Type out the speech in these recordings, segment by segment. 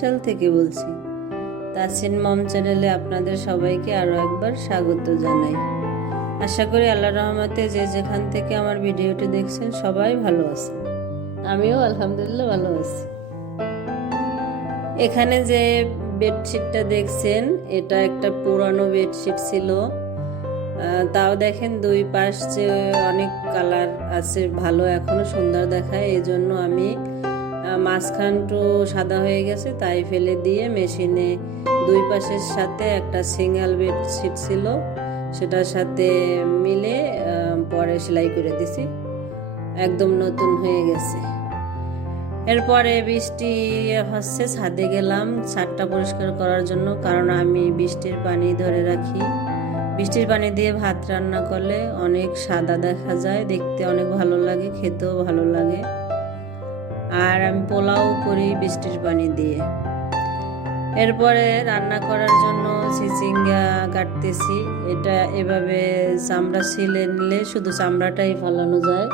বরিশাল থেকে বলছি। তাসিন মম চ্যানেলে আপনাদের সবাইকে আরও একবার স্বাগত জানাই। আশা করি আল্লাহর রহমতে যে যেখান থেকে আমার ভিডিওটি দেখছেন সবাই ভালো আছে। আমিও আলহামদুলিল্লাহ ভালো আছি। এখানে যে বেডশিটটা দেখছেন এটা একটা পুরানো বেডশিট ছিল, তাও দেখেন দুই পাশ যে অনেক কালার আছে, ভালো এখনো সুন্দর দেখায়। এই জন্য আমি মাঝখানটু সাদা হয়ে গেছে তাই ফেলে দিয়ে মেশিনে দুই পাশের সাথে একটা সিঙ্গেল বেডশিট ছিল সেটার সাথে মিলে পরে সেলাই করে দিছি, একদম নতুন হয়ে গেছে। এরপরে বৃষ্টি হচ্ছে, ছাদে গেলাম ছাদটা পরিষ্কার করার জন্য, কারণ আমি বৃষ্টির পানি ধরে রাখি। বৃষ্টির পানি দিয়ে ভাত রান্না করলে অনেক সাদা দেখা যায়, দেখতে অনেক ভালো লাগে, খেতেও ভালো লাগে। আর আমি পোলাও করি বৃষ্টির পানি দিয়ে। এরপরে রান্না করার জন্য চিচিঙ্গা কাটতেছি। এটা এভাবে চামড়া ছিলে নিলে শুধু চামড়াটাই ফালানো যায়,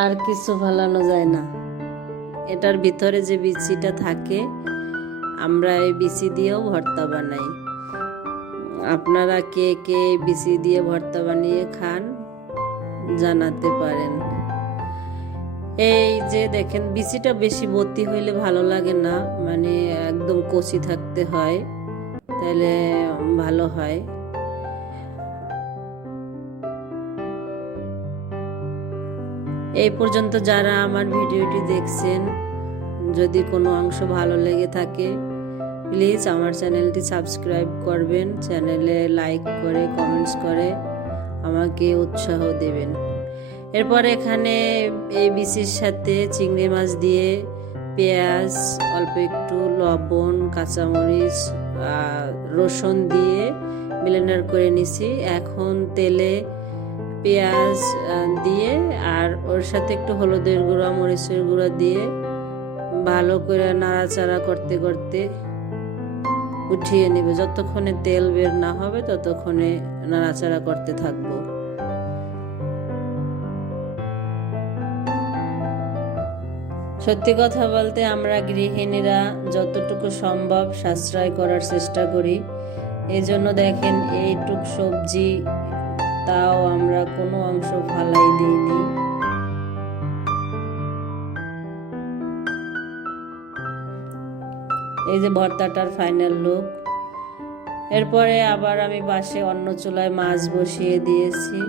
আর কিছু ফালানো যায় না। এটার ভিতরে যে বিচিটা থাকে আমরা এই বিচি দিয়েও ভর্তা বানাই। আপনারা কে কে বিচি দিয়ে ভর্তা বানিয়ে খান জানাতে পারেন। এই যে দেখেন বিচিটা বেশি ভর্তি হইলে ভালো লাগে না, মানে একদম কচি থাকতে হয়, তাহলে ভালো হয়। এই পর্যন্ত যারা আমার ভিডিওটি দেখছেন, যদি কোনো অংশ ভালো লেগে থাকে প্লিজ আমার চ্যানেলটি সাবস্ক্রাইব করবেন, চ্যানেলে লাইক করে কমেন্টস করে আমাকে উৎসাহ দেবেন। এরপর এখানে এই বিচির সাথে চিংড়ি মাছ দিয়ে পেঁয়াজ, অল্প একটু লবণ, কাঁচামরিচ, রসুন দিয়ে ব্লেন্ডার করে নিছি। এখন তেলে পেঁয়াজ দিয়ে আর ওর সাথে একটু হলুদের গুঁড়া, মরিচের গুঁড়া দিয়ে ভালো করে নাড়াচাড়া করতে করতে উঠিয়ে নেবে। যতক্ষণে তেল বের না হবে ততক্ষণে নাড়াচাড়া করতে থাকবো। সত্যি কথা বলতে আমরা গৃহিণীরা যতটুকু সম্ভব সাশ্রয় করার চেষ্টা করি। এই জন্য দেখেন এইটুক সবজি তাও আমরা কোনো অংশ ফালাই দিইনি। এই যে ভর্তাটার ফাইনাল লুক। এরপরে আবার আমি পাশে অন্য চুলায় মাছ বসিয়ে দিয়েছি।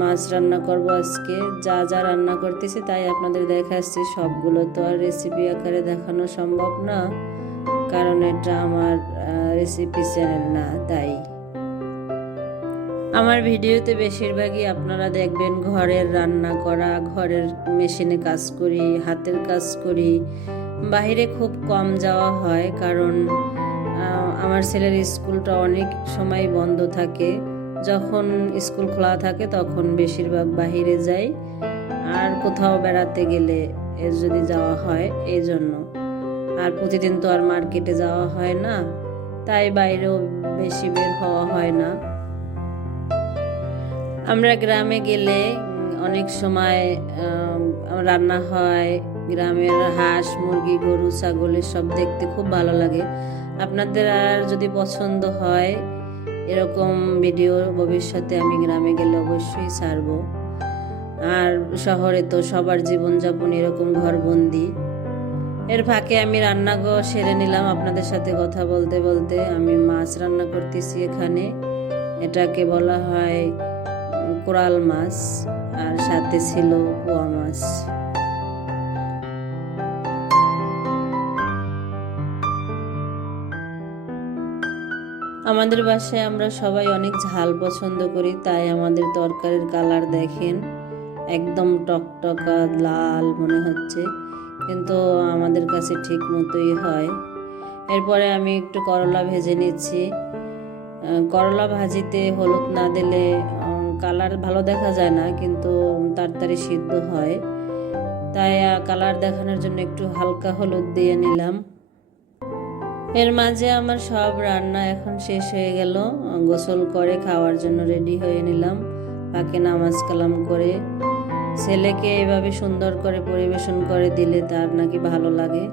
মাছ রান্না করব আজকে। যা যা রান্না করতেছি তাই আপনাদের দেখাচ্ছি, সবগুলো তো আর রেসিপি আকারে দেখানো সম্ভব না, কারণ এটা আমার রেসিপি চ্যানেল না। তাই আমার ভিডিওতে বেশিরভাগই আপনারা দেখবেন ঘরের রান্না করা, ঘরের মেশিনে কাজ করি, হাতের কাজ করি। বাইরে খুব কম যাওয়া হয়, কারণ আমার ছেলের স্কুলটা অনেক সময় বন্ধ থাকে। যখন স্কুল খোলা থাকে তখন বেশিরভাগ বাহিরে যাই, আর কোথাও বেড়াতে গেলে এর যদি যাওয়া হয় এই জন্য। আর প্রতিদিন তো আর মার্কেটে যাওয়া হয় না, তাই বাইরেও বেশি বের হওয়া হয় না। আমরা গ্রামে গেলে অনেক সময় রান্না হয়, গ্রামের হাঁস, মুরগি, গরু, ছাগলের সব দেখতে খুব ভালো লাগে। আপনাদের আর যদি পছন্দ হয় এরকম ভিডিও ভবিষ্যতে আমি গ্রামে গেলে অবশ্যই ছাড়বো। আর শহরে তো সবার জীবনযাপন এরকম ঘরবন্দি। এর ফাঁকে আমি রান্না সেরে নিলাম। আপনাদের সাথে কথা বলতে বলতে আমি মাছ রান্না করতেছি এখানে। এটাকে বলা হয় কোরাল মাছ, আর সাথে ছিল পোয়া মাছ। আমাদের বাসায় আমরা সবাই অনেক ঝাল পছন্দ করি, তাই আমাদের তরকারির কালার দেখেন একদম টকটকা লাল মনে হচ্ছে, কিন্তু আমাদের কাছে ঠিক মতোই হয়। এরপরে আমি একটু করলা ভেজে নিচ্ছি। করলা ভাজিতে হলুদ না দিলে কালার ভালো দেখা যায় না, কিন্তু তাড়াতাড়ি সিদ্ধ হয়, তাই কালার দেখানোর জন্য একটু হালকা হলুদ দিয়ে নিলাম। এর মাঝে আমার সব রান্না এখন শেষ হয়ে গেল। গোসল করে খাওয়ার জন্য রেডি হয়ে নিলাম। ফাঁকে নামাজ কালাম করে ছেলেকে এভাবে সুন্দর করে পরিবেশন করে দিলে তার নাকি ভালো লাগে,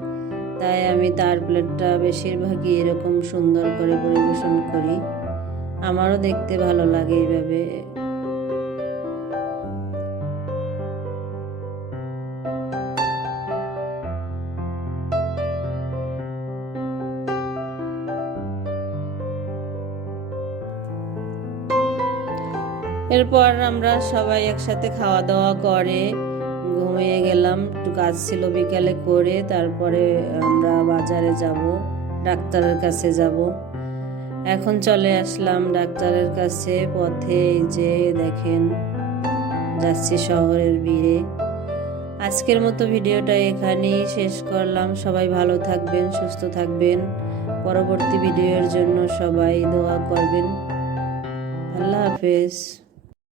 তাই আমি তার প্লেটটা বেশিরভাগই এরকম সুন্দর করে পরিবেশন করি। আমারও দেখতে ভালো লাগে এইভাবে। এরপর আমরা সবাই একসাথে খাওয়া দাওয়া করে ঘুমিয়ে গেলাম। একটু কাজ ছিল বিকালে করে, তারপরে আমরা বাজারে যাব, ডাক্তারের কাছে যাব। এখন চলে আসলাম ডাক্তারের কাছে। পথে যে দেখেন যাচ্ছি শহরের ভিড়ে। আজকের মতো ভিডিওটা এখানেই শেষ করলাম। সবাই ভালো থাকবেন, সুস্থ থাকবেন। পরবর্তী ভিডিওর জন্য সবাই দোয়া করবেন। আল্লাহ হাফেজ।